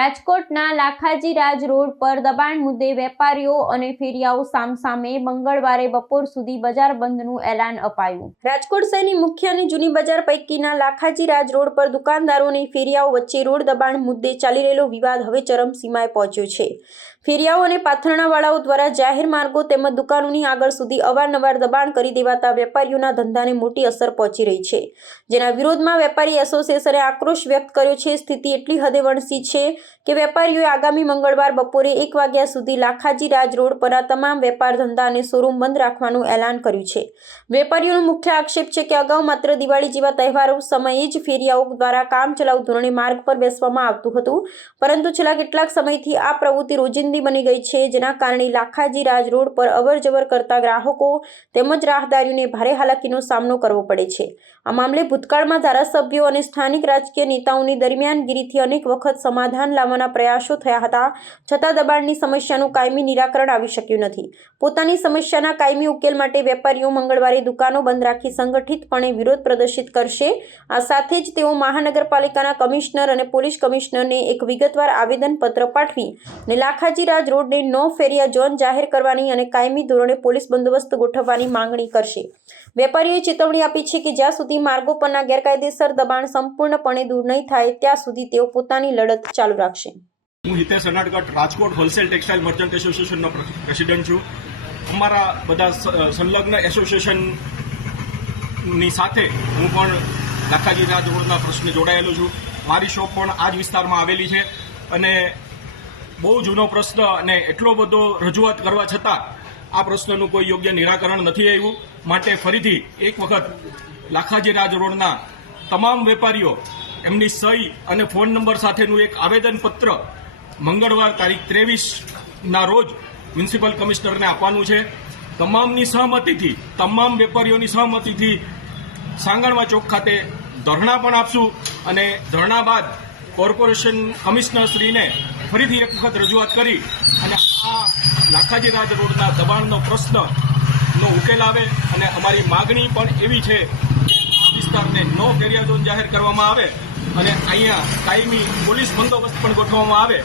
રાજકોટના લાખાજી રાજ રોડ પર દબાણ મુદ્દે વેપારીઓ અને ફેરિયાઓ સામસામે મંગળવારે બપોર સુધી બજાર બંધનું એલાન અપાયું. રાજકોટ શહેરની મુખ્ય અને જૂની બજાર પૈકીના લાખાજી રાજ રોડ પર દુકાનદારો અને ફેરિયાઓ વચ્ચે રોડ દબાણ મુદ્દે ચાલી રહેલો વિવાદ હવે ચરમસીમાએ પહોંચ્યો છે. ફેરિયાઓ અને પાથરણાવાળાઓ દ્વારા જાહેર માર્ગો તેમજ દુકાનોની આગળ સુધી અવારનવાર દબાણ કરી દેવાતા વેપારીઓના ધંધાને મોટી અસર પહોંચી રહી છે. જેના વિરોધમાં વેપારી એસોસિએશને આક્રોશ વ્યક્ત કર્યો છે. સ્થિતિ એટલી હદે વણસી છે કે વેપારીઓએ આગામી મંગળવાર બપોરે એક વાગ્યા સુધી લાખાજી રાજ રોડ પર આ તમામ વેપાર ધંધા અને શોરૂમ બંધ રાખવાનું એલાન કર્યું છે. વેપારીઓનો મુખ્ય આક્ષેપ છે કે અગાઉ માત્ર દિવાળી જેવા તહેવારો સમયે જ ફેરિયાઓ દ્વારા કામચલાઉ ધોરણે માર્ગ પર બેસવામાં આવતું હતું. પરંતુ છેલ્લા કેટલાક સમયથી આ પ્રવૃત્તિ રોજિંદી બની ગઈ છે, જેના કારણે લાખાજી રાજ રોડ પર અવરજવર કરતા ગ્રાહકો તેમજ રાહદારીઓને ભારે હાલાકીનો સામનો કરવો પડે છે. આ મામલે ભૂતકાળમાં ધારાસભ્યો અને સ્થાનિક રાજકીય નેતાઓની દરમિયાનગીરીથી અનેક વખત સમાધાન લાવવાના પ્રયાસો થયા હતા, છતાં દબાણની સમસ્યાનું કાયમી નિરાકરણ આવી શક્યું નથી. પોતાની સમસ્યાના કાયમી ઉકેલ માટે વેપારીઓ મંગળવારે દુકાનો બંધ રાખી સંગઠિતપણે વિરોધ પ્રદર્શિત કરશે. આ સાથે જ તેઓ મહાનગરપાલિકાના કમિશનર અને પોલીસ કમિશનરને એક વિગતવાર આવેદનપત્ર પાઠવી અને લાખાજી રાજ રોડને નો ફેરિયા ઝોન જાહેર કરવાની અને કાયમી ધોરણે પોલીસ બંદોબસ્ત ગોઠવવાની માંગણી કરશે. વેપારીઓએ ચેતવણી આપી છે કે જ્યાં સુધી માર્ગો પરના ગેરકાયદેસર દબાણ સંપૂર્ણપણે દૂર નહીં થાય, ત્યાં સુધી તેઓ પોતાની લડત ચાલુ રાખશે. હું હિતેશ અનાટકટ રાજકોટ હોલસેલ ટેક્સટાઇલ મર્ચન્ટ એસોસિએશનનો પ્ર- પ્રેસિડેન્ટ છું. અમારા બધા સંલગ્ન એસોસિએશનની સાથે હું પણ લાખાજી રાજ રોડના પ્રશ્ને જોડાયેલો છું. મારી શોપ પણ આ જ વિસ્તારમાં આવેલી છે અને બહુ જૂનો પ્રશ્ન અને એટલો બધો રજૂઆત કરવા છતાં આ પ્રશ્નનું કોઈ યોગ્ય નિરાકરણ નથી આવ્યું. માટે ફરીથી એક વખત લાખાજી રાજ રોડના તમામ વેપારીઓ એમની સહી અને ફોન નંબર સાથેનું એક આવેદનપત્ર મંગળવાર તારીખ ત્રેવીસના રોજ મ્યુનિસિપલ કમિશનરને આપવાનું છે. તમામની સહમતિથી, તમામ વેપારીઓની સહમતિથી સાંગણવા ચોક ખાતે ધરણા પણ આપશું અને ધરણા બાદ કોર્પોરેશન કમિશનરશ્રીને ફરીથી એક વખત રજૂઆત કરી અને આ લાખાજી રાજ રોડના દબાણનો પ્રશ્નનો ઉકેલ આવે અને અમારી માગણી પણ એવી છે કે આ વિસ્તારને નો ફેરિયા ઝોન જાહેર કરવામાં આવે અને અહીંયા કાયમી પોલીસ બંદોબસ્ત પણ ગોઠવવામાં આવે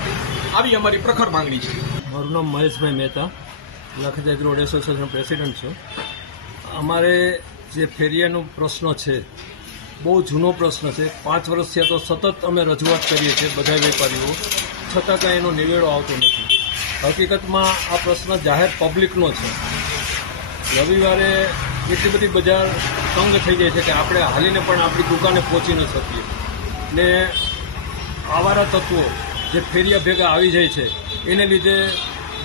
આવી અમારી પ્રખર માંગણી છે. મારું નામ Maheshbhai Mehta Lakhaji road association president છું. અમારે જે ફેરિયાનો પ્રશ્ન છે, બહુ જૂનો પ્રશ્ન છે. પાંચ વર્ષથી તો સતત અમે રજૂઆત કરીએ છીએ, બધા વેપારીઓ. છતાં કાંઈ એનો નિવેડો આવતો નથી. હકીકતમાં આ પ્રશ્ન જાહેર પબ્લિકનો છે. રવિવારે એટલી બધી બજાર તંગ થઈ જાય છે કે આપણે હાલીને પણ આપણી દુકાને પહોંચી ન શકીએ. ને આવારા તત્વો જે ફેરિયા ભેગા આવી જાય છે, એને લીધે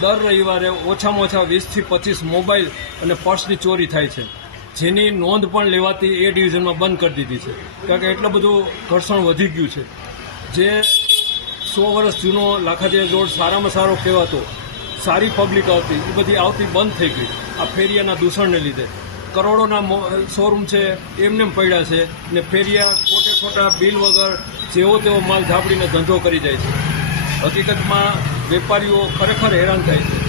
દર રવિવારે ઓછામાં ઓછા વીસથી પચીસ મોબાઈલ અને પર્સની ચોરી થાય છે. જેની નોંધ પણ લેવાતી એ ડિવિઝનમાં બંધ કરી દીધી છે. કારણ કે એટલું બધું ઘર્ષણ વધી ગયું છે. જે સો વર્ષ જૂનો લાખાજી રોડ સારામાં સારો કહેવાતો. સારી પબ્લિક આવતી. એ બધી આવતી બંધ થઈ ગઈ. આ ફેરિયાના દૂષણને લીધે. કરોડોના શોરૂમ છે એમને એમ પડ્યા છે ને ફેરિયા ખોટે ખોટા બિલ વગર જેવો તેવો માલ ઝાપડીને ધંધો કરી જાય છે. હકીકતમાં વેપારીઓ ખરેખર હેરાન થાય છે.